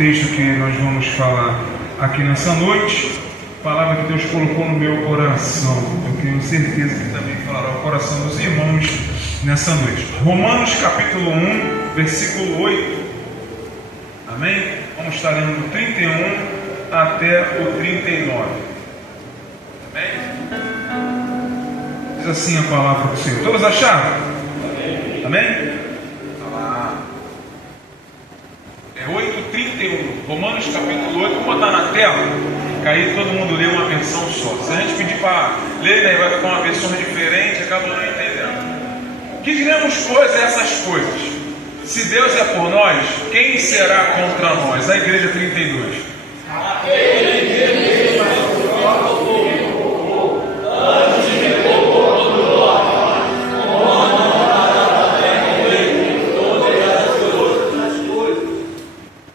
texto que nós vamos falar aqui nessa noite, palavra que Deus colocou no meu coração. Eu tenho certeza que também falará ao coração dos irmãos nessa noite. Romanos capítulo 1, versículo 8. Amém? Vamos estar lendo do 31 até o 39. Amém? Diz assim a palavra do Senhor. Todos acharam? Amém? É 8:31. Romanos capítulo 8. Vou botar na tela, que aí todo mundo lê uma versão só. Se a gente pedir para ler, né, vai ficar uma versão diferente, acaba não entendendo. Que diremos, pois, essas coisas? Se Deus é por nós, quem será contra nós? A igreja 32. Aquele que me transforma o fogo, antes de me pôr no glória, honra também com ele, todas as coisas.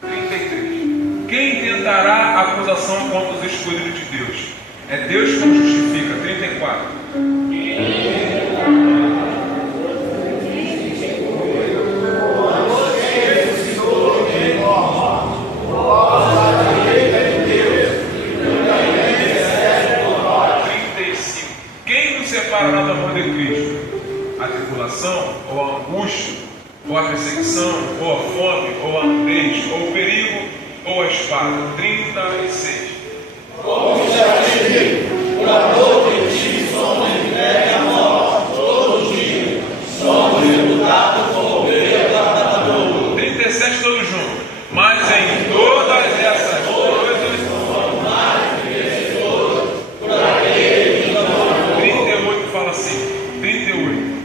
33. Quem tentará acusação contra os escolhidos de Deus? É Deus que nos justifica. 34. Separará do amor de Cristo? A tribulação, ou a angústia, ou a perseguição, ou a fome, ou a nudez, ou o perigo, ou a espada. 36. Como já disse, por amor de ti somos entregues a morte todos os dias, somos reputados como ovelhas da matadora. 37, todos juntos. Mas em todas essas coisas somos mais que vencedores por aquele que nos amou. 38 fala assim. 38.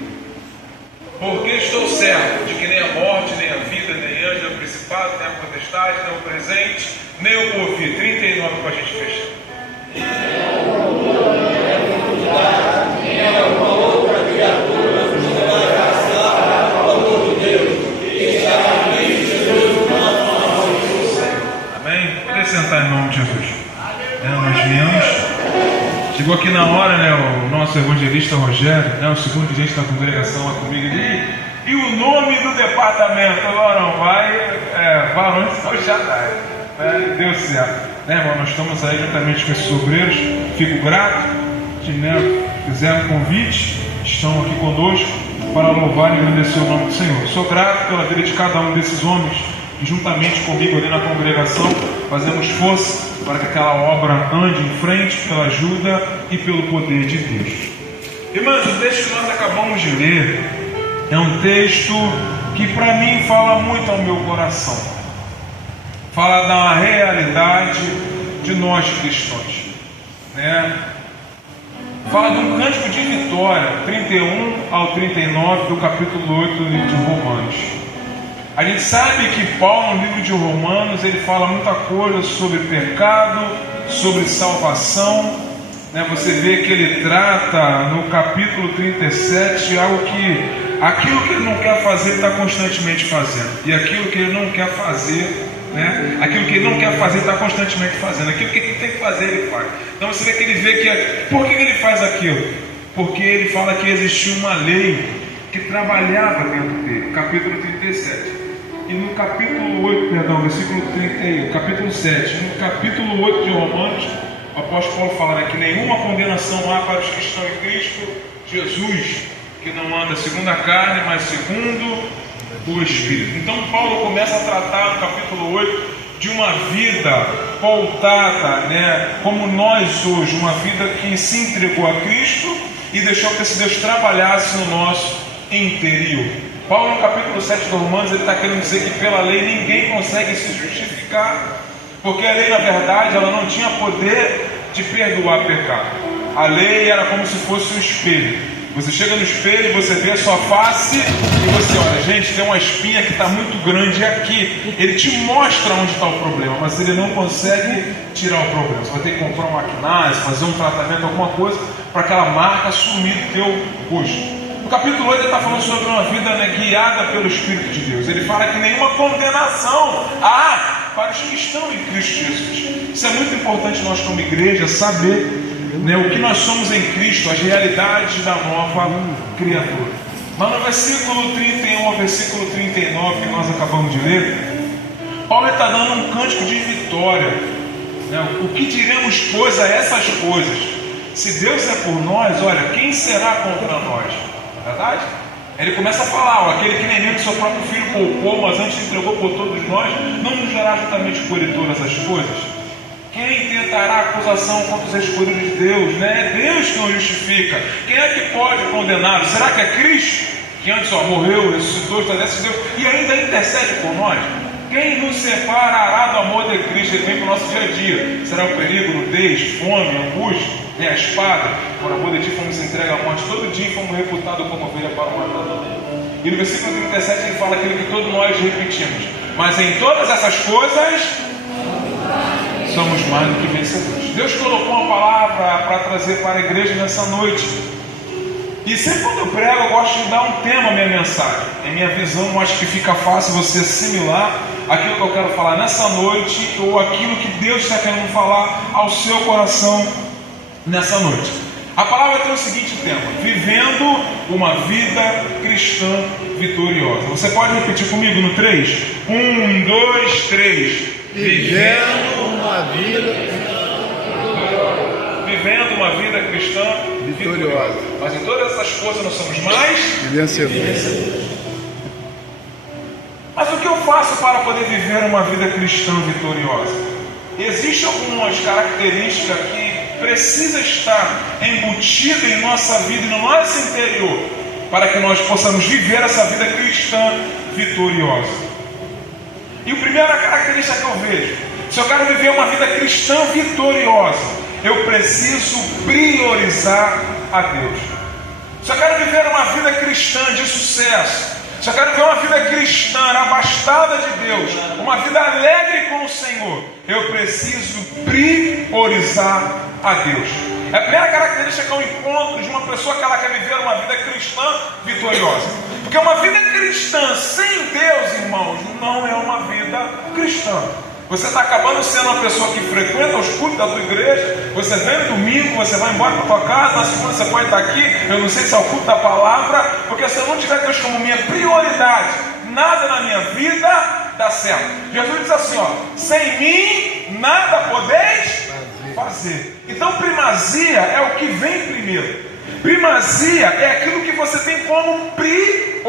Porque estou certo de que nem a morte, nem a vida, nem anjo, nem o principado, nem a potestade, nem o presente, nem o porvir. 39 para a gente fechar. Nem alguma outra criatura nos levará a favor de Deus, que está em Cristo Jesus, nosso Senhor. Amém? Pode sentar em nome de Jesus. Nós viemos. Chegou aqui na hora, né, o nosso evangelista Rogério, né, o segundo dirigente da congregação lá comigo ali. E o nome do departamento, agora não vai, Varões São Shaddai. Deu certo. Né, irmão, nós estamos aí juntamente com esses obreiros. Fico grato que, né, fizeram convite, estão aqui conosco para louvar e agradecer o nome do Senhor. Sou grato pela vida de cada um desses homens, que juntamente comigo ali na congregação fazemos força para que aquela obra ande em frente pela ajuda e pelo poder de Deus. Irmãos, o texto que nós acabamos de ler é um texto que para mim fala muito ao meu coração. Fala da realidade de nós cristãos, né? Fala de um cântico de vitória, 31 ao 39 do capítulo 8 do livro de Romanos. A gente sabe que Paulo, no livro de Romanos, ele fala muita coisa sobre pecado, sobre salvação, né? Você vê que ele trata no capítulo 37 algo que aquilo que ele não quer fazer, ele está constantemente fazendo, e aquilo que ele não quer fazer, né? Aquilo que ele não quer fazer, está constantemente fazendo. Aquilo que ele tem que fazer, ele faz. Então você vê que ele vê que por que ele faz aquilo? Porque ele fala que existia uma lei que trabalhava dentro dele. Capítulo 37. E no capítulo 8, perdão, versículo 31, capítulo 7, no capítulo 8 de Romanos, o apóstolo Paulo fala, né, que nenhuma condenação há para os que estão em Cristo Jesus, que não anda segundo a carne, mas segundo o Espírito. Então Paulo começa a tratar no capítulo 8 de uma vida voltada, né, como nós hoje, uma vida que se entregou a Cristo e deixou que esse Deus trabalhasse no nosso interior. Paulo, no capítulo 7 de Romanos, ele está querendo dizer que pela lei ninguém consegue se justificar, porque a lei, na verdade, ela não tinha poder de perdoar pecado. A lei era como se fosse um espelho. Você chega no espelho e você vê a sua face e você olha, gente, tem uma espinha que está muito grande aqui. Ele te mostra onde está o problema, mas ele não consegue tirar o problema. Você vai ter que comprar um maquinário, fazer um tratamento, alguma coisa, para aquela marca sumir do teu rosto. No capítulo 8 ele está falando sobre uma vida, né, guiada pelo Espírito de Deus. Ele fala que nenhuma condenação há para os que estão em Cristo Jesus. Isso é muito importante nós como igreja saber, né, o que nós somos em Cristo, as realidades da nova criatura. Mas no versículo 31 ao versículo 39 que nós acabamos de ler, Paulo está dando um cântico de vitória, né? O que diremos, pois, a essas coisas? Se Deus é por nós, olha, quem será contra nós? Não é verdade? Ele começa a falar, ó, aquele que nem mesmo seu próprio filho poupou, mas antes entregou por todos nós, não nos dará juntamente com ele todas as coisas? Quem tentará acusação contra os escolhidos de Deus? Né? É Deus que o justifica. Quem é que pode condená-lo? Será que é Cristo? Que antes morreu, ressuscitou, estabelece Deus e ainda intercede por nós? Quem nos separará do amor de Cristo? Ele vem para o nosso dia a dia. Será o perigo, nudez, fome, angústia, né? A espada? Por amor de ti fomos entregues à morte todo dia e fomos reputados como ovelha para o matador. E no versículo 37 ele fala aquilo que todos nós repetimos: mas em todas essas coisas somos mais do que vencedores. Deus colocou uma palavra para trazer para a igreja nessa noite. E sempre quando eu prego, eu gosto de dar um tema à minha mensagem. Em minha visão, eu acho que fica fácil você assimilar aquilo que eu quero falar nessa noite, ou aquilo que Deus está querendo falar ao seu coração nessa noite. A palavra tem o seguinte tema: vivendo uma vida cristã vitoriosa. Você pode repetir comigo no 3? 1, 2, 3. Vivendo uma vida cristã vitoriosa. Mas em todas essas coisas nós somos mais vencedores. Mas o que eu faço para poder viver uma vida cristã vitoriosa? Existem algumas características que precisam estar embutidas em nossa vida e no nosso interior para que nós possamos viver essa vida cristã vitoriosa. E a primeira característica que eu vejo: se eu quero viver uma vida cristã vitoriosa, eu preciso priorizar a Deus. Se eu quero viver uma vida cristã de sucesso, se eu quero viver uma vida cristã abastada de Deus, uma vida alegre com o Senhor, eu preciso priorizar a Deus. É a primeira característica que eu encontro de uma pessoa que ela quer viver uma vida cristã vitoriosa. Porque uma vida cristã sem Deus, irmãos, não é uma vida cristã. Você está acabando sendo uma pessoa que frequenta os cultos da tua igreja. Você vem no domingo, você vai embora para a tua casa. Na segunda você pode estar aqui. Eu não sei se é o culto da palavra. Porque se eu não tiver Deus como minha prioridade, nada na minha vida dá certo. Jesus diz assim, ó: sem mim nada podeis fazer. Então primazia é o que vem primeiro. Primazia é aquilo que você tem como prioridade.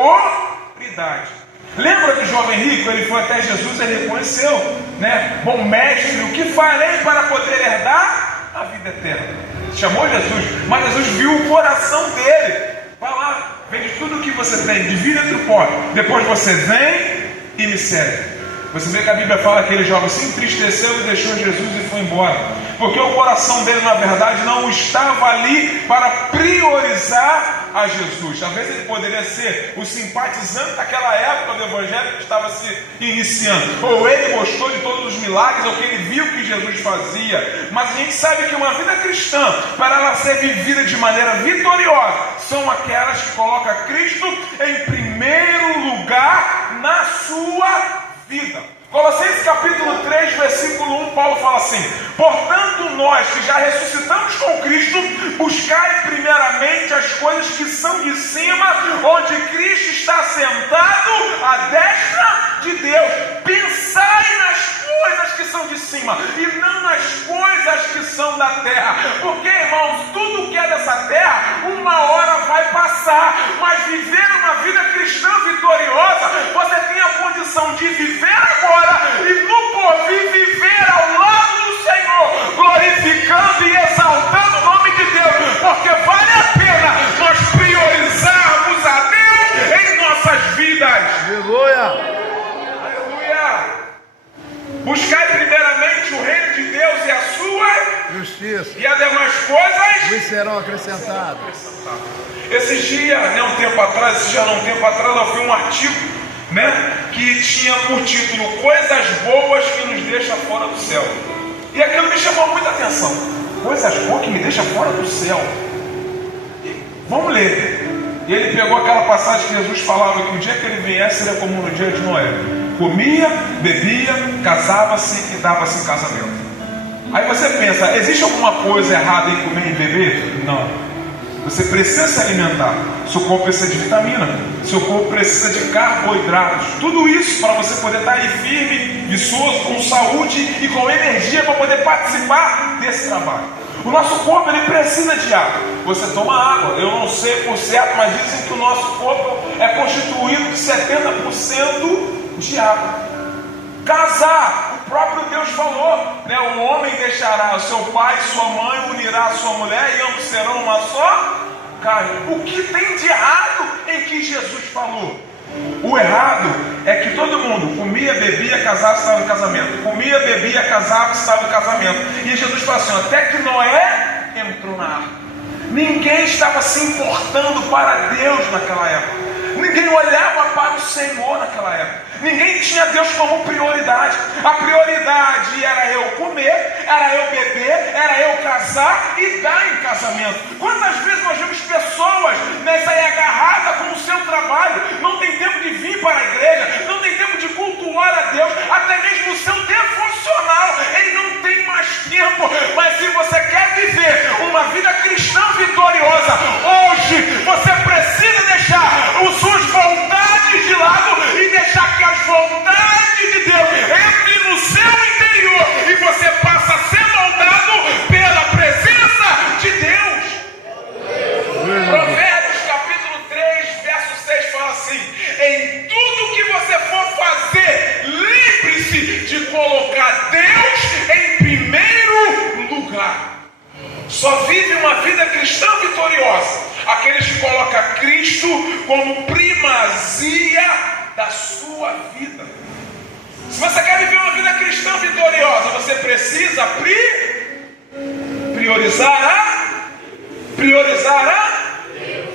Lembra do jovem rico? Ele foi até Jesus e ele reconheceu, né? Bom mestre, o que farei para poder herdar a vida eterna? Chamou Jesus, mas Jesus viu o coração dele. Vai lá, vende tudo o que você tem, divide entre o pobre. Depois você vem e me segue. Você vê que a Bíblia fala que ele jovem se entristeceu e deixou Jesus e foi embora. Porque o coração dele, na verdade, não estava ali para priorizar a Jesus. Talvez ele poderia ser o simpatizante daquela época do Evangelho que estava se iniciando. Ou ele gostou de todos os milagres, ou que ele viu que Jesus fazia. Mas a gente sabe que uma vida cristã, para ela ser vivida de maneira vitoriosa, são aquelas que colocam Cristo em primeiro lugar na sua vida. Colossenses capítulo 3, versículo 1, Paulo fala assim: portanto nós que já ressuscitamos com Cristo, buscai primeiramente as coisas que são de cima, onde Cristo está sentado à destra de Deus. Pensai nas coisas que são de cima e não nas coisas que são da terra. Porque, irmãos, tudo que é dessa terra uma hora vai passar. Mas viver uma vida cristã vitoriosa, você tem a condição de viver agora e no porvir viver ao lado do Senhor, glorificando e exaltando o nome de Deus. Porque vale a pena nós priorizarmos a Deus em nossas vidas. Aleluia! Buscai primeiramente o reino de Deus e a sua Justiça. e as demais coisas Vos serão acrescentados. Esses dias, um tempo atrás, eu vi um artigo, né, que tinha por título Coisas Boas que nos deixam fora do céu. E aquilo me chamou muita atenção. Coisas boas que me deixam fora do céu. Vamos ler. E ele pegou aquela passagem que Jesus falava que o dia que ele viesse seria como no dia de Noé. Comia, bebia, casava-se e dava-se em casamento. Aí você pensa, existe alguma coisa errada em comer e beber? Não. Você precisa se alimentar. Seu corpo precisa de vitamina. Seu corpo precisa de carboidratos. Tudo isso para você poder estar aí firme, viçoso, com saúde e com energia para poder participar desse trabalho. O nosso corpo ele precisa de água. Você toma água. Eu não sei por certo, mas dizem que o nosso corpo é constituído de 70% de água. Casar, o próprio Deus falou, né? O homem deixará o seu pai e sua mãe, unirá a sua mulher e ambos serão uma só carne. O que tem de errado em que Jesus falou? O errado é que todo mundo comia, bebia, casava, estava no casamento. Comia, bebia, casava, estava no casamento. E Jesus falou assim, até que Noé entrou na arca. Ninguém estava se importando para Deus naquela época. Ninguém olhava para o Senhor naquela época. Ninguém tinha Deus como prioridade. A prioridade era eu comer, era eu beber, era eu casar e dar em casamento. Quantas vezes nós vemos pessoas nessa aí agarrada com o seu trabalho, não tem tempo de vir para a igreja, não tem tempo de cultuar a Deus, até mesmo o seu devocional, ele não tem mais tempo. Mas se você quer viver uma vida cristã vitoriosa, hoje você precisa deixar as suas vontades de lado e deixar que as vontades de Deus entrem no seu interior e você passa a ser moldado pela presença de Deus. Provérbios capítulo 3, verso 6 fala assim: em tudo que você for fazer, lembre-se de colocar Deus em primeiro lugar. Só vive uma vida cristã vitoriosa aqueles que colocam Cristo como primazia da sua vida. Se você quer viver uma vida cristã vitoriosa, você precisa priorizar a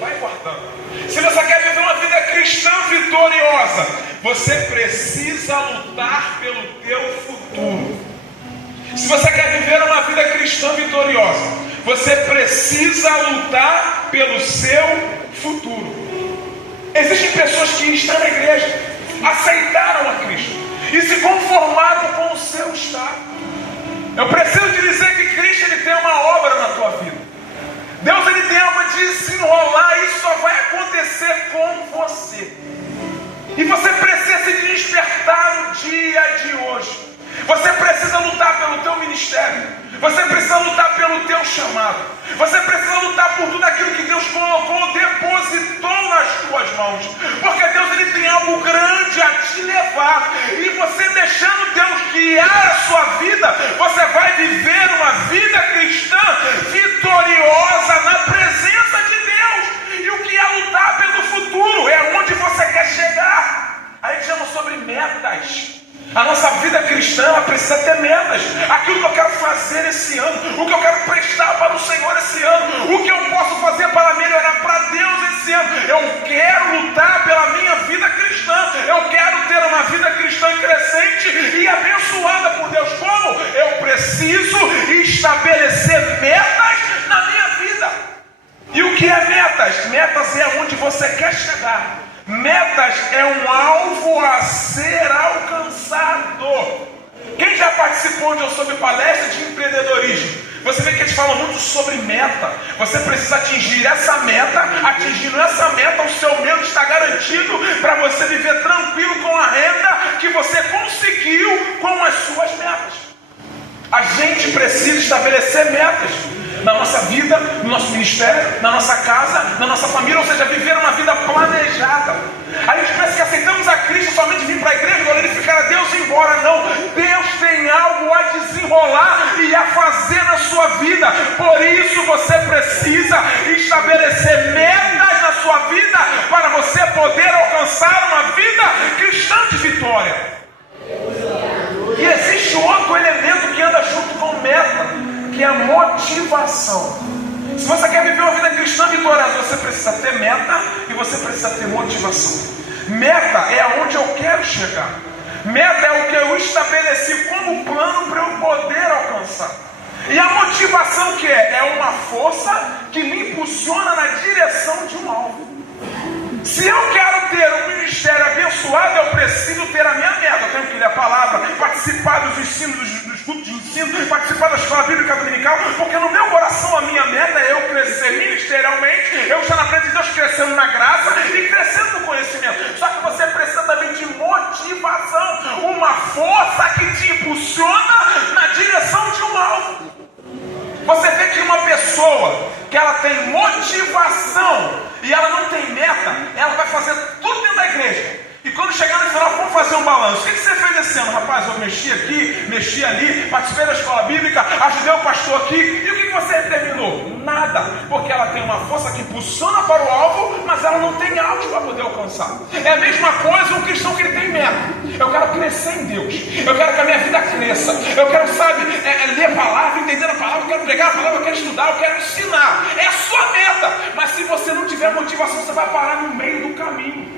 vai cortando. Se você quer viver uma vida cristã vitoriosa, você precisa lutar pelo teu futuro. Se você quer viver uma vida cristã vitoriosa, você precisa lutar pelo seu futuro. Existem pessoas que estão na igreja, aceitaram a Cristo e se conformaram com o seu estado. Eu preciso te dizer que Cristo ele tem uma obra na tua vida. Deus ele tem algo a desenrolar e isso só vai acontecer com você. E você precisa se despertar no dia de hoje. Você precisa lutar pelo teu ministério. Você precisa lutar pelo teu chamado. Você precisa lutar por tudo aquilo que Deus colocou, depositou nas tuas mãos. Porque Deus ele tem algo grande a te levar. E você deixando Deus guiar a sua vida, você vai viver uma vida cristã vitoriosa na presença de Deus. E o que é lutar pelo futuro? É onde você quer chegar. A gente chama sobre metas. A nossa vida cristã ela precisa ter metas. Aquilo que eu quero fazer esse ano, o que eu quero prestar para o Senhor esse ano, o que eu posso fazer para melhorar para Deus esse ano. Eu quero lutar pela minha vida cristã. Eu quero ter uma vida cristã crescente e abençoada por Deus. Como? Eu preciso estabelecer metas na minha vida. E o que é metas? Metas é onde você quer chegar. Metas é um alvo a ser alcançado. Quem já participou onde eu soube palestra de empreendedorismo, você vê que eles falam muito sobre meta. Você precisa atingir essa meta. Atingindo essa meta, o seu meio está garantido para você viver tranquilo com a renda que você conseguiu com as suas metas. A gente precisa estabelecer metas na nossa vida, no nosso ministério, na nossa casa, na nossa família, ou seja, viver uma vida planejada. A gente pensa que aceitamos a Cristo somente vir para a igreja, glorificar a Deus e ir embora. Não, Deus tem algo a desenrolar e a fazer na sua vida. Por isso você precisa estabelecer metas na sua vida para você poder alcançar uma vida cristã de vitória. E existe outro elemento que anda junto com meta, que é a motivação. Se você quer viver uma vida cristã vitoriosa, você precisa ter meta e você precisa ter motivação. Meta é aonde eu quero chegar. Meta é o que eu estabeleci como plano para eu poder alcançar. E a motivação que é? É uma força que me impulsiona na direção de um alvo. Se eu quero ter um ministério abençoado, eu preciso ter a minha meta. Eu tenho que ler a palavra, participar dos ensinos, dos grupos de ensino, participar da escola bíblica dominical, porque no meu coração a minha meta é eu crescer ministerialmente, eu estou na frente de Deus crescendo na graça e crescendo no conhecimento. Só que você precisa também de motivação, uma força que te impulsiona na direção de um alvo. Você vê que uma pessoa que ela tem motivação e ela não tem meta, ela vai fazer tudo dentro da igreja. E quando chegar no final, vamos fazer um balanço. O que você fez esse ano? Rapaz, eu mexi aqui, mexi ali, participei da escola bíblica, ajudei o pastor aqui. E o que você terminou? Nada. Porque ela tem uma força que impulsiona para o alvo, mas ela não tem algo para poder alcançar. É a mesma coisa um cristão que ele tem meta. Eu quero crescer em Deus. Eu quero que a minha vida cresça. Eu quero, sabe, ler a palavra, entender a palavra. Eu quero pregar a palavra, eu quero estudar, eu quero ensinar. É a sua meta. Mas se você não tiver motivação, você vai parar no meio do caminho.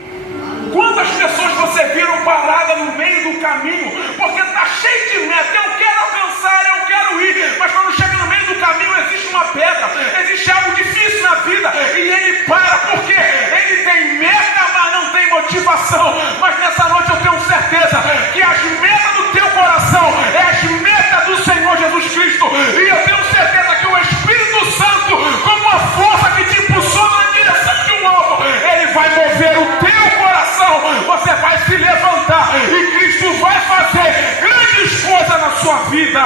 Quantas pessoas você viram parada no meio do caminho? Porque está cheio de meta. Eu quero avançar, eu quero ir. Mas quando chega no meio do caminho, existe uma pedra. Existe algo difícil na vida. E ele para. Por quê? Ele tem meta, mas não tem motivação. Mas nessa noite eu tenho certeza que as metas do teu coração é as metas do Senhor Jesus Cristo. E eu tenho certeza que o Espírito Santo, como uma força que te impulsiona na direção de um alvo, ele vai mover o teu coração. Você vai se levantar e Cristo vai fazer grandes coisas na sua vida.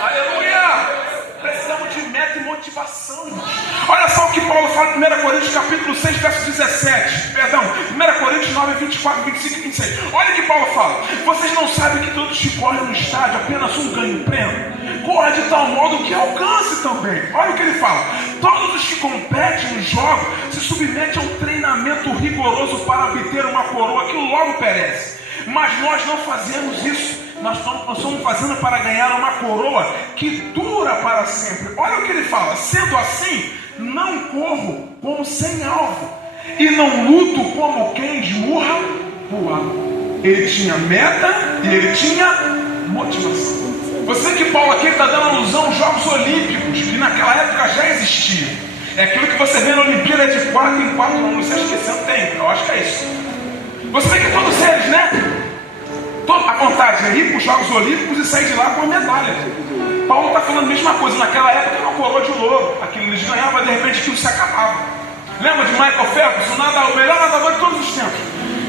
Aleluia! Precisamos de meta e motivação, irmãos. Olha só o que Paulo fala em 1 Coríntios capítulo 6, verso 17. Perdão, 1 Coríntios 9, 24, 25 e 26. Olha o que Paulo fala. Vocês não sabem que todos que correm no estádio apenas um ganha o prêmio? Corra de tal modo que alcance também. Olha o que ele fala. Todos os que competem nos jogos se submetem a um treinamento rigoroso para obter uma coroa que logo perece. Mas nós não fazemos isso. Nós estamos fazendo para ganhar uma coroa que dura para sempre. Olha o que ele fala. Sendo assim, não corro como sem alvo e não luto como quem esmurra o alvo. Ele tinha meta e ele tinha motivação. Você que Paulo aqui está dando alusão aos Jogos Olímpicos, que naquela época já existiam. É aquilo que você vê na Olimpíada de 4 em 4 anos. Você esqueceu tempo, eu acho que é isso. Você vê que todos eles, né? A vontade é ir para os Jogos Olímpicos e sair de lá com a medalha. Paulo está falando a mesma coisa. Naquela época era uma coroa de ouro. Aquilo eles ganhavam, de repente aquilo se acabava. Lembra de Michael Phelps, o melhor nadador de todos os tempos?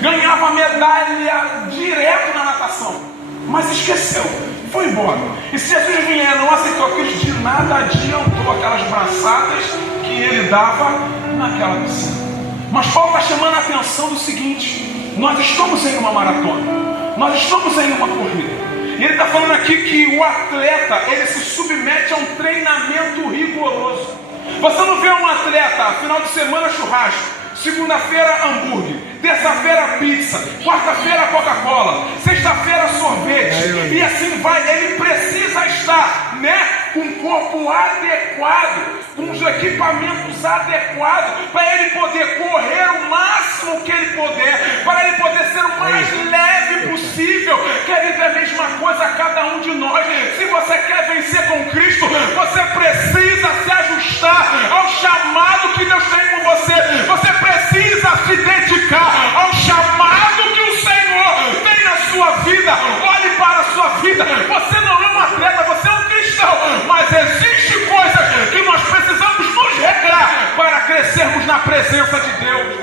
Ganhava medalha direto na natação, mas esqueceu, foi embora. E se Jesus vier e não aceitou Cristo, de nada adiantou aquelas braçadas que ele dava naquela piscina. Mas Paulo está chamando a atenção do seguinte: nós estamos em uma maratona, nós estamos em uma corrida. E ele está falando aqui que o atleta, ele se submete a um treinamento rigoroso. Você não vê um atleta, final de semana churrasco, segunda-feira hambúrguer, terça-feira pizza, quarta-feira Coca-Cola, sexta-feira sorvete, e assim vai. Ele precisa estar, né, com um corpo adequado, com os equipamentos adequados, para ele poder correr o máximo que ele puder, para ele poder ser o mais leve possível. Querido, é a mesma coisa a cada um de nós. Se você quer vencer com Cristo, você precisa se ajustar ao chamado que Deus tem com você. Você precisa se dedicar ao chamado que o Senhor tem na sua vida. Olhe para a sua vida. Você não é um atleta, você é um cristão, mas existe coisas que nós precisamos nos regrar para crescermos na presença de Deus.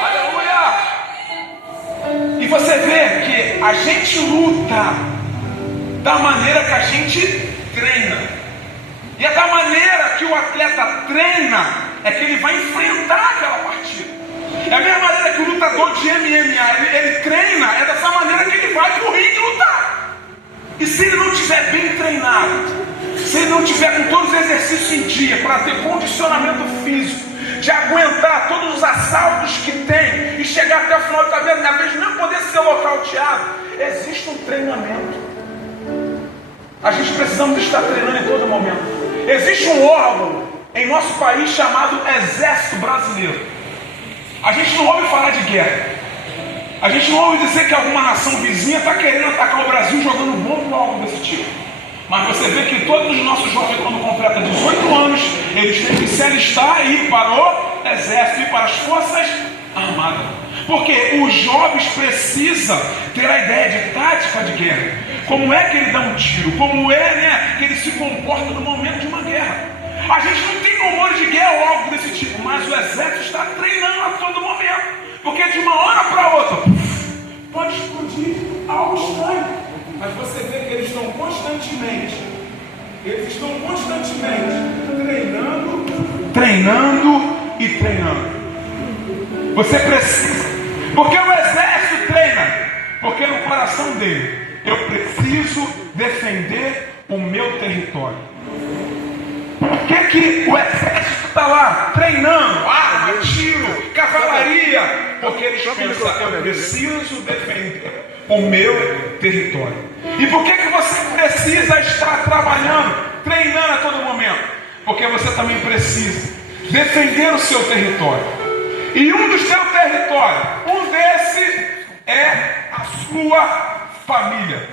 Aleluia! E você vê que a gente luta da maneira que a gente treina. E é da maneira que o atleta treina é que ele vai enfrentar aquela partida. É a mesma maneira que o lutador de MMA, ele treina, é dessa maneira que ele vai pro ringue lutar. E se ele não estiver bem treinado, se ele não tiver com todos os exercícios em dia, para ter condicionamento físico, de aguentar todos os assaltos que tem, e chegar até o final da vida, às vezes nem poder ser nocauteado, existe um treinamento. A gente precisamos estar treinando em todo momento. Existe um órgão em nosso país chamado Exército Brasileiro. A gente não ouve falar de guerra. A gente não ouve dizer que alguma nação vizinha está querendo atacar o Brasil jogando bomba ou algo desse tipo. Mas você vê que todos os nossos jovens, quando completam 18 anos, eles têm que se alistar e ir para o Exército, ir para as Forças Armadas. Porque os jovens precisam ter a ideia de tática de guerra. Como é que ele dá um tiro? Como é, né, que ele se comporta no momento de uma guerra? A gente não tem rumores de guerra ou algo desse tipo, mas o exército está treinando a todo momento. Porque de uma hora para outra, pode explodir algo estranho. Mas você vê que eles estão constantemente treinando e treinando. Você precisa, porque o exército treina, porque no coração dele, eu preciso defender o meu território. Por que o exército está lá treinando? Arma, tiro, cavalaria. Porque eles pensam, eu preciso defender o meu território. E por que você precisa estar trabalhando, treinando a todo momento? Porque você também precisa defender o seu território. E um dos seus territórios, um desses é a sua família.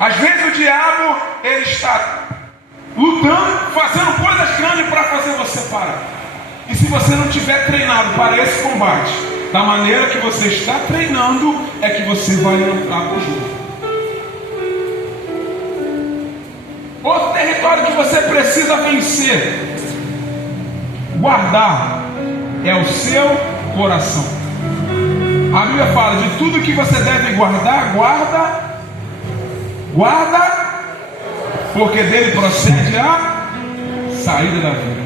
Às vezes o diabo, ele está lutando, fazendo coisas grandes para fazer você parar. E se você não tiver treinado para esse combate, da maneira que você está treinando, é que você vai entrar no jogo. Outro território que você precisa vencer, guardar, é o seu coração. A Bíblia fala de tudo que você deve guardar, guarda, porque dele procede a saída da vida.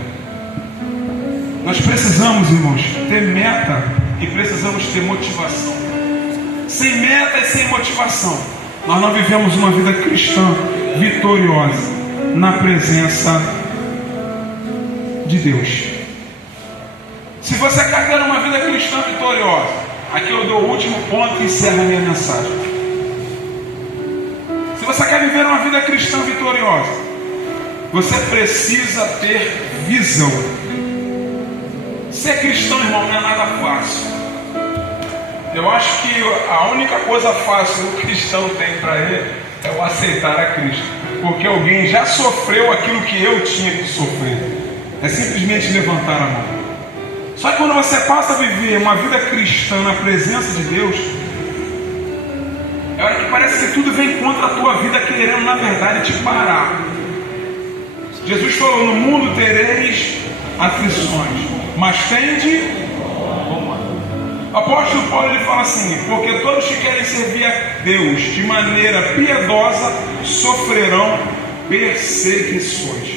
Nós precisamos, irmãos, ter meta e precisamos ter motivação. Sem meta e sem motivação, nós não vivemos uma vida cristã vitoriosa na presença de Deus. Se você quer ter uma vida cristã vitoriosa, aqui eu dou o último ponto e encerro a minha mensagem. Se você quer viver uma vida cristã vitoriosa, você precisa ter visão. Ser cristão, irmão, não é nada fácil. Eu acho que a única coisa fácil que o cristão tem para ele é o aceitar a Cristo. Porque alguém já sofreu aquilo que eu tinha que sofrer. É simplesmente levantar a mão. Só que quando você passa a viver uma vida cristã na presença de Deus, é hora que parece que tudo vem contra a tua vida, querendo na verdade te parar. Jesus falou: no mundo tereis aflições, mas tende. O apóstolo Paulo, ele fala assim: porque todos que querem servir a Deus de maneira piedosa sofrerão perseguições.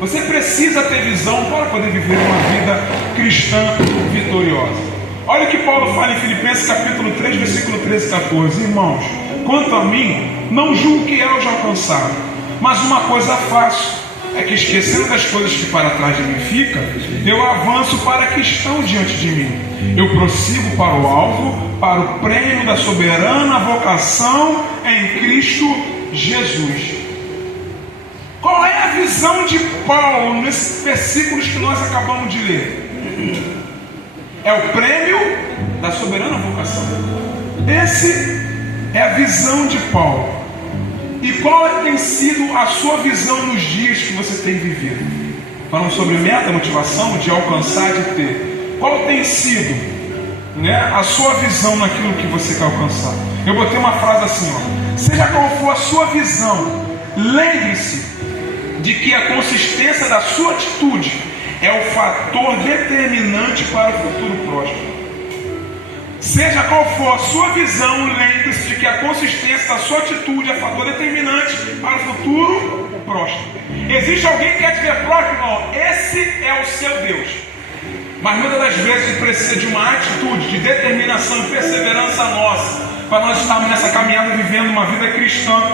Você precisa ter visão para poder viver uma vida cristã vitoriosa. Olha o que Paulo fala em Filipenses capítulo 3, versículo 13 e 14. Irmãos, quanto a mim, não julgo que eu já alcançaram, mas uma coisa faço, é que esquecendo das coisas que para trás de mim ficam, eu avanço para que estão diante de mim. Eu prossigo para o alvo, para o prêmio da soberana vocação em Cristo Jesus. Qual é a visão de Paulo nesses versículos que nós acabamos de ler? É o prêmio da soberana vocação. Esse é a visão de Paulo. E qual tem sido a sua visão nos dias que você tem vivido? Falamos sobre meta, motivação, de alcançar, de ter. Qual tem sido, a sua visão naquilo que você quer alcançar? Eu botei uma frase assim, seja qual for a sua visão, lembre-se de que a consistência da sua atitude é o fator determinante para o futuro próspero. Seja qual for a sua visão, lembre-se de que a consistência da sua atitude é fator determinante para o futuro próspero. Existe alguém que quer te ver próspero? Não, esse é o seu Deus. Mas muitas das vezes ele precisa de uma atitude de determinação e perseverança nossa, para nós estarmos nessa caminhada vivendo uma vida cristã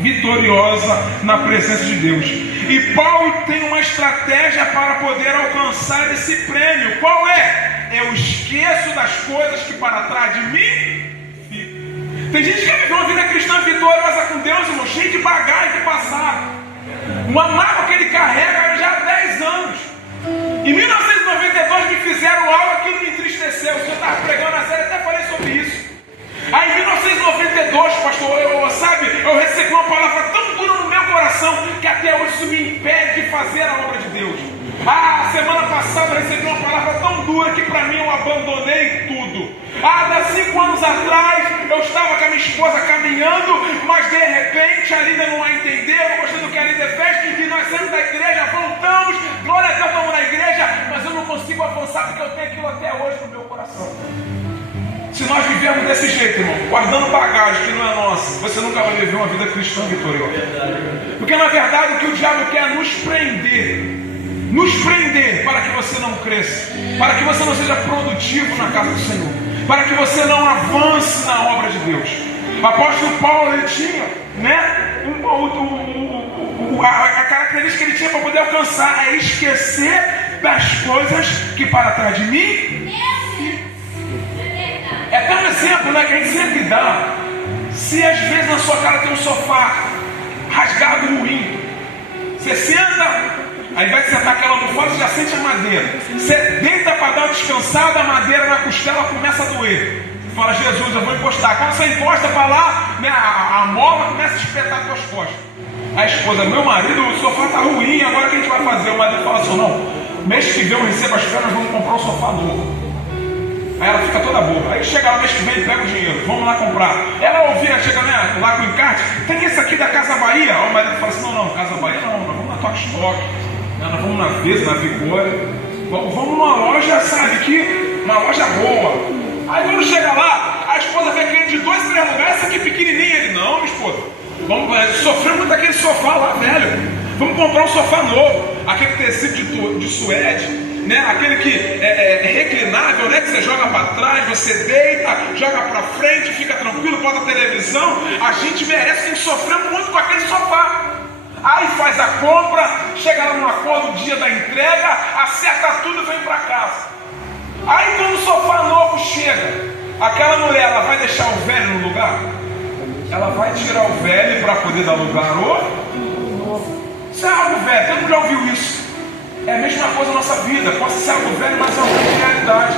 vitoriosa na presença de Deus. E Paulo tem uma estratégia para poder alcançar esse prêmio. Qual é? Eu esqueço das coisas que para trás de mim ficam. Tem gente que quer viver uma vida cristã vitoriosa com Deus, irmão, cheio de bagagem de passado, uma mágoa que ele carrega já há 10 anos. Em 1992 me fizeram algo, aquilo me entristeceu. O senhor estava pregando na série, até falei sobre isso. Aí em 1992, pastor, eu recebi uma palavra tão dura no meu coração que até hoje isso me impede de fazer a obra de Deus. Semana passada eu recebi uma palavra tão dura que para mim eu abandonei tudo. Há 5 anos atrás eu estava com a minha esposa caminhando, mas de repente a Lídia não a entendeu, eu gostei do que a Lídia fez, e nós saímos da igreja, voltamos, glória a Deus, estamos na igreja, mas eu não consigo avançar porque eu tenho aquilo até hoje no meu coração. Se nós vivermos desse jeito, irmão, guardando bagagem que não é nossa, você nunca vai viver uma vida cristã vitoriosa. Porque na verdade o que o diabo quer é nos prender para que você não cresça, para que você não seja produtivo na casa do Senhor, para que você não avance na obra de Deus. O apóstolo Paulo, ele tinha, né, a característica que ele tinha para poder alcançar é esquecer das coisas que para trás de mim. É até um exemplo, né, que a gente sempre dá. Se às vezes na sua casa tem um sofá rasgado, ruim, você senta, ao invés de sentar aquela almofada, você já sente a madeira. Você deita para dar uma descansada, a madeira na costela começa a doer. Você fala, Jesus, eu vou encostar. Quando você encosta para lá, né, a mola começa a espetar com as costas. A esposa, meu marido, o sofá está ruim, agora o que a gente vai fazer? O marido fala assim, não, mês que vem eu recebo as férias, vamos comprar um sofá novo. Aí ela fica toda boba. Aí chega lá mês que vem e pega o dinheiro. Vamos lá comprar. Ela ouvia, chega lá com o encarte. Tem esse aqui da Casa Bahia. Aí o marido fala assim, não, Casa Bahia não, nós vamos na Toque Stock. Nós vamos na Vez, na Vigória. Vamos numa loja, sabe, que uma loja boa. Aí quando chega lá, a esposa vem querendo de 2, 3 lugares. Essa aqui pequenininha. Ele, não, minha esposa. Sofremos muito daquele sofá lá, velho. Vamos comprar um sofá novo. Aquele tecido de suede. Né? Aquele que é reclinável, né? Que você joga para trás, você deita, joga para frente, fica tranquilo, bota a televisão. A gente merece, tem que sofrer muito com aquele sofá. Aí faz a compra, chega lá no acordo, dia da entrega, acerta tudo e vem para casa. Aí quando o sofá novo chega, aquela mulher, ela vai deixar o velho no lugar? Ela vai tirar o velho para poder dar lugar ao novo. Isso é algo velho, todo mundo já ouviu isso. É a mesma coisa na nossa vida. Possa ser algo velho, mas é uma realidade.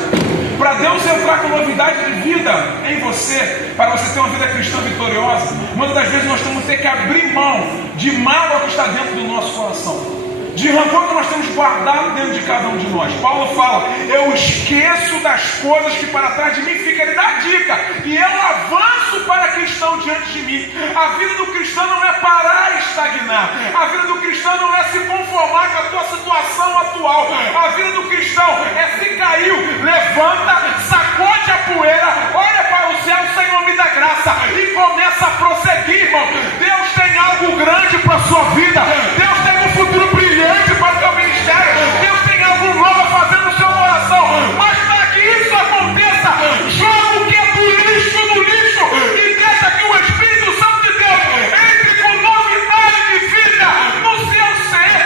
Para Deus entrar com novidade de vida em você, para você ter uma vida cristã vitoriosa, muitas das vezes nós temos que ter que abrir mão de mágoa que está dentro do nosso coração, de rancor que nós temos guardado dentro de cada um de nós. Paulo fala, eu esqueço das coisas que para trás de mim ficam. Ele dá a dica, e eu avanço para que estão diante de mim. A vida do cristão não é parar e estagnar. A vida do cristão não é se conformar com a tua situação atual. A vida do cristão é se caiu, levanta, sacode a poeira, olha para o céu, Senhor me dá graça, e começa a prosseguir, irmão. Deus tem algo grande para a sua vida. Deus tem um futuro brilhante para o teu ministério. Deus tem algo novo a fazer no seu coração. Mas para que isso aconteça, joga o que é do lixo no lixo e deixa que o Espírito Santo de Deus entre com novidade de vida no seu ser.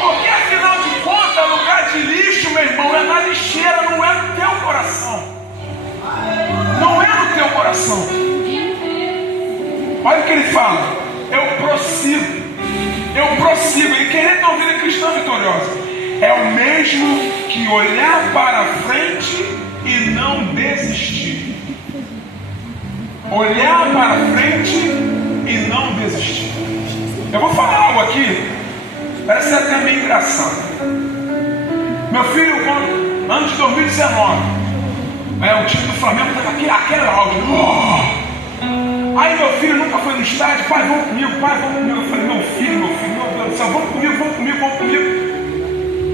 Porque afinal de contas, lugar de lixo, meu irmão, é na lixeira, não é no teu coração. Não é no teu coração. Olha o que ele fala. Eu prossigo. E querer ter uma vida cristã vitoriosa é o mesmo que olhar para frente e não desistir. Olhar para frente e não desistir. Eu vou falar algo aqui, parece até meio engraçado. Meu filho, ano de 2019, o time do Flamengo estava aqui, aquele áudio. Aí meu filho nunca foi no estádio, pai, vamos comigo, pai, vamos comigo. Eu falei, meu filho, meu Deus do céu, vamos comigo.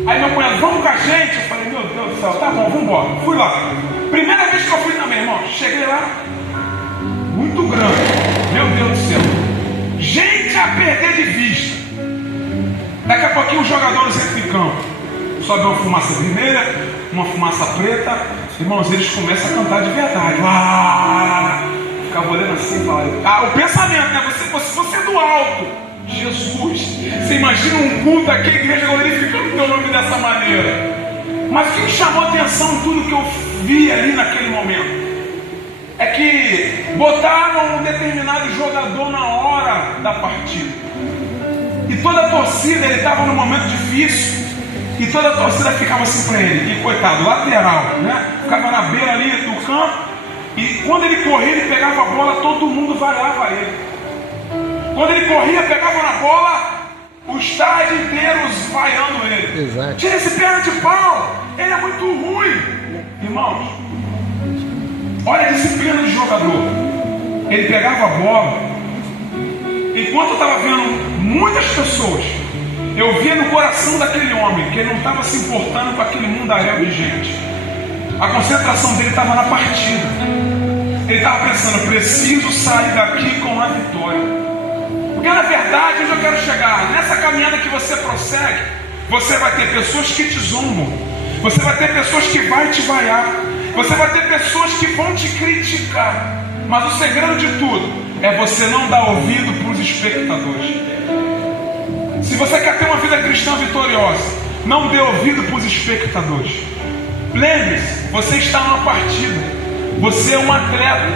Aí meu cunhado, vamos com a gente. Eu falei, meu Deus do céu, tá bom, vamos embora. Fui lá. Primeira vez que eu fui também, irmão, cheguei lá, muito grande, meu Deus do céu. Gente a perder de vista. Daqui a pouquinho os jogadores entram em campo. Sobe uma fumaça vermelha, uma fumaça preta. Irmãos, eles começam a cantar de verdade. Ficava olhando assim e falava, o pensamento, né? Você é do alto. Jesus, você imagina um culto aqui, a igreja glorificando o teu nome dessa maneira. Mas o que me chamou a atenção em tudo que eu vi ali naquele momento é que botaram um determinado jogador na hora da partida. E toda a torcida, ele estava num momento difícil. E toda a torcida ficava assim para ele. E coitado, lateral, né? Ficava na beira ali do campo. E quando ele corria, ele pegava a bola, todo mundo vaiava ele. Quando ele corria, pegava na bola, O estádio inteiro vaiando ele. Exato. Tira esse perna de pau, ele é muito ruim. Irmãos, olha a disciplina do jogador. Ele pegava a bola. Enquanto eu estava vendo muitas pessoas, eu via no coração daquele homem que ele não estava se importando com aquele mundaréu de gente. A concentração dele estava na partida. Ele estava pensando, preciso sair daqui com a vitória. Porque na verdade, onde eu quero chegar, nessa caminhada que você prossegue, você vai ter pessoas que te zombam, você vai ter pessoas que vão te vaiar, você vai ter pessoas que vão te criticar. Mas o segredo de tudo é você não dar ouvido para os espectadores. Se você quer ter uma vida cristã vitoriosa, não dê ouvido para os espectadores. Lembre-se, você está numa partida, você é um atleta,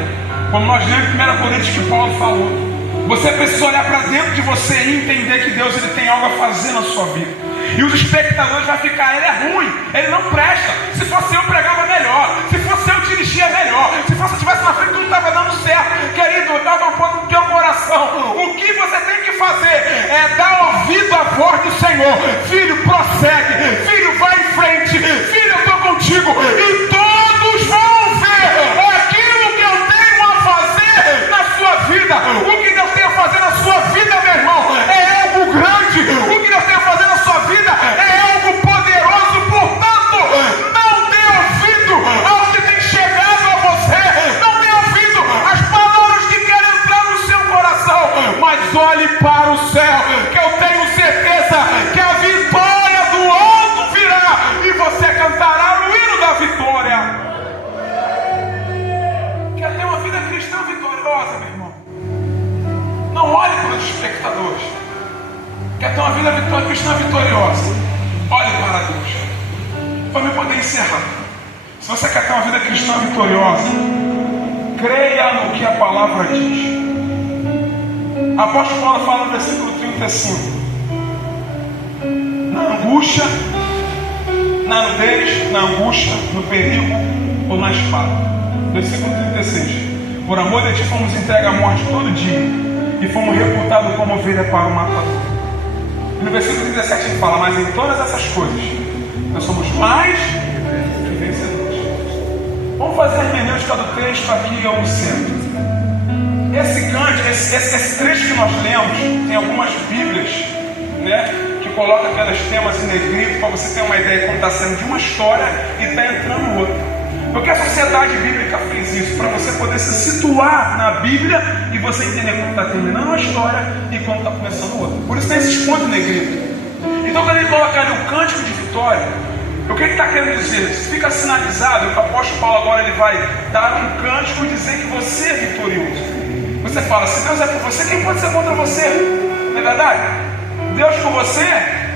como nós lemos em 1 Coríntios que Paulo falou. Você precisa olhar para dentro de você e entender que Deus ele tem algo a fazer na sua vida. E os espectadores vão ficar, ele é ruim, ele não presta. Se fosse eu pregava melhor, se fosse eu dirigia melhor, se fosse eu estivesse na frente tudo estava dando certo. Querido, estava um pouco no teu coração. O que você tem que fazer é dar ouvido à voz do Senhor. Filho, prossegue, filho, vai em frente, filho, eu estou contigo. E todos vão ver aquilo que eu tenho a fazer na sua vida. O que Deus tem a fazer na sua vida, meu irmão, é algo grande. O que Deus tem a fazer na sua vida é algo poderoso. Portanto, não dê ouvido ao que tem chegado a você. Não dê ouvido às palavras que querem entrar no seu coração. Mas olhe para o céu, que eu tenho certeza que a vitória do alto virá e você cantará o hino da vitória. Quer ter uma vida cristã vitoriosa, meu irmão? Não olhe para os espectadores. Quer ter uma vida cristã vitoriosa? Olhe para Deus. Para eu poder encerrar. Se você quer ter uma vida cristã vitoriosa, creia no que a palavra diz. A apóstolo Paulo fala no versículo 35. Na angústia, na nudez, na angústia, no perigo ou na espada. Versículo 36. Por amor de ti fomos entregues à morte todo dia e fomos reputados como ovelha para o matador. E no versículo 37 ele fala, mas em todas essas coisas nós somos mais que vencedores. Vamos fazer a hermenêutica do texto aqui ao centro. Esse trecho que nós lemos, tem algumas bíblias, né, que colocam aqueles temas em negrito para você ter uma ideia como está saindo de uma história e está entrando outra. Porque a sociedade bíblica fez isso, para você poder se situar na Bíblia e você entender como está terminando uma história e como está começando outra. Por isso tem esses pontos negrito. Então quando ele coloca ali o cântico de vitória, o que ele está querendo dizer? Fica sinalizado, o apóstolo Paulo agora ele vai dar um cântico e dizer que você é vitorioso. Você fala, se Deus é por você, quem pode ser contra você? Não é verdade? Deus com você,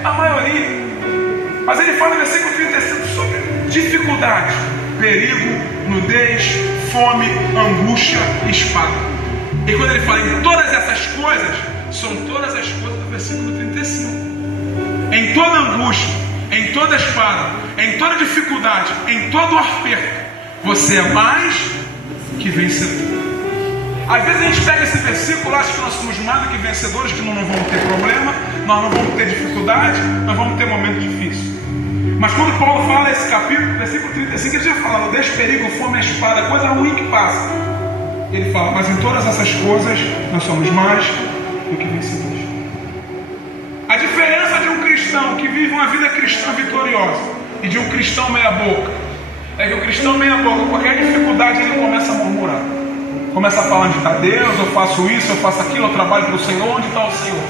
a maioria. Mas ele fala no versículo 35 sobre dificuldade, perigo, nudez, fome, angústia e espada. E quando ele fala em todas essas coisas, são todas as coisas do versículo 35. Em toda angústia, em toda espada, em toda dificuldade, em todo aperto, você é mais que vencedor. Às vezes a gente pega esse versículo, acha que nós somos mais do que vencedores, que não vamos ter problema, nós não vamos ter dificuldade, nós vamos ter momento difícil. Mas quando Paulo fala esse capítulo, versículo 35, ele já fala, deixa perigo, fome, a espada, coisa ruim que passa. Ele fala, mas em todas essas coisas nós somos mais do que vencedores. A diferença de um cristão que vive uma vida cristã vitoriosa e de um cristão meia boca é que o cristão meia boca, qualquer dificuldade ele começa a murmurar. Começa a falar onde está Deus, eu faço isso, eu faço aquilo, eu trabalho para o Senhor, onde está o Senhor?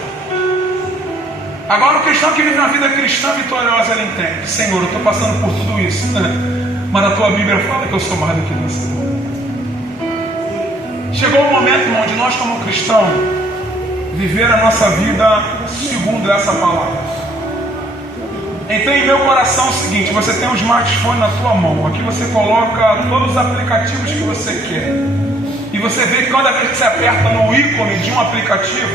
Agora o cristão que vive uma vida cristã vitoriosa, ele entende, Senhor, eu estou passando por tudo isso, mas na tua Bíblia fala que eu sou mais do que vencedor. Chegou o momento, irmão, de nós como cristãos viver a nossa vida segundo essa palavra. Então em meu coração é o seguinte, você tem um smartphone na tua mão, aqui você coloca todos os aplicativos que você quer. E você vê que cada vez que você aperta no ícone de um aplicativo,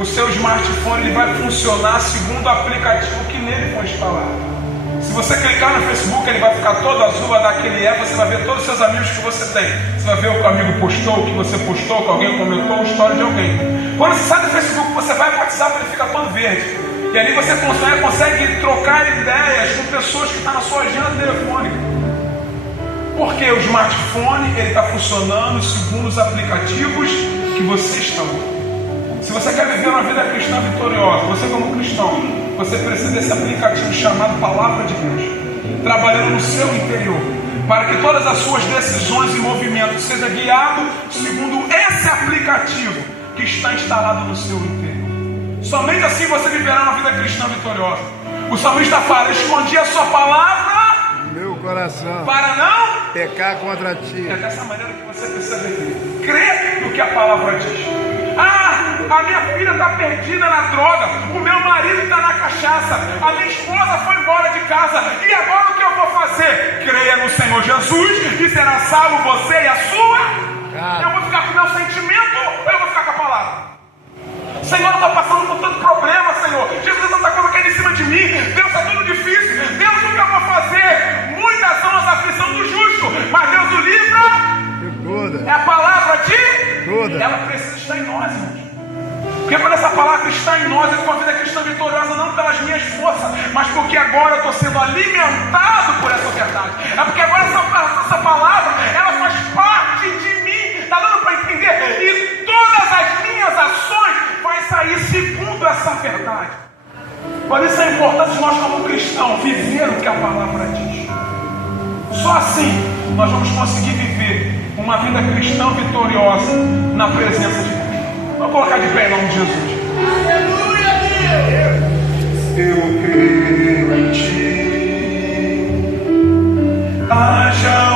o seu smartphone ele vai funcionar segundo o aplicativo que nele foi instalado. Se você clicar no Facebook, ele vai ficar todo azul, vai dar aquele app, você vai ver todos os seus amigos que você tem. Você vai ver o que o amigo postou, o que você postou, o que alguém comentou, a história de alguém. Quando você sai do Facebook, você vai para o WhatsApp, ele fica todo verde. E ali você consegue trocar ideias com pessoas que estão na sua agenda telefônica. Porque o smartphone está funcionando segundo os aplicativos que você está usando. Se você quer viver uma vida cristã vitoriosa, você como cristão, você precisa desse aplicativo chamado Palavra de Deus, trabalhando no seu interior, para que todas as suas decisões e movimentos sejam guiados segundo esse aplicativo que está instalado no seu interior. Somente assim você viverá uma vida cristã vitoriosa. O salmista fala: escondi a sua palavra Meu coração. para não Pecar contra ti. É dessa maneira que você precisa viver. Crer no que a palavra diz. Ah, a minha filha está perdida na droga. O meu marido está na cachaça. A minha esposa foi embora de casa. E agora o que eu vou fazer? Creia no Senhor Jesus e será salvo você e a sua. Eu vou ficar com o meu sentimento ou eu vou ficar com a palavra? Senhor, eu estou passando por tanto problema, Senhor. Jesus, tanta coisa caindo em cima de mim. Deus, está tudo difícil. Deus, o que eu vou fazer? Muitas são as aflições do justo, mas Deus o livra. É a palavra de... Ela precisa estar em nós, irmãos. Porque quando essa palavra está em nós, eu estou a vida cristã vitoriosa não pelas minhas forças, mas porque agora eu estou sendo alimentado por essa verdade. É porque agora essa palavra, ela faz parte de mim. Está dando para entender? E todas as minhas ações vai sair segundo essa verdade. Por isso é importante nós como cristãos viver o que a palavra diz. Só assim nós vamos conseguir viver uma vida cristã vitoriosa na presença de Deus. Vamos colocar de pé em nome de Jesus. Aleluia, Deus! Eu creio em ti. Haja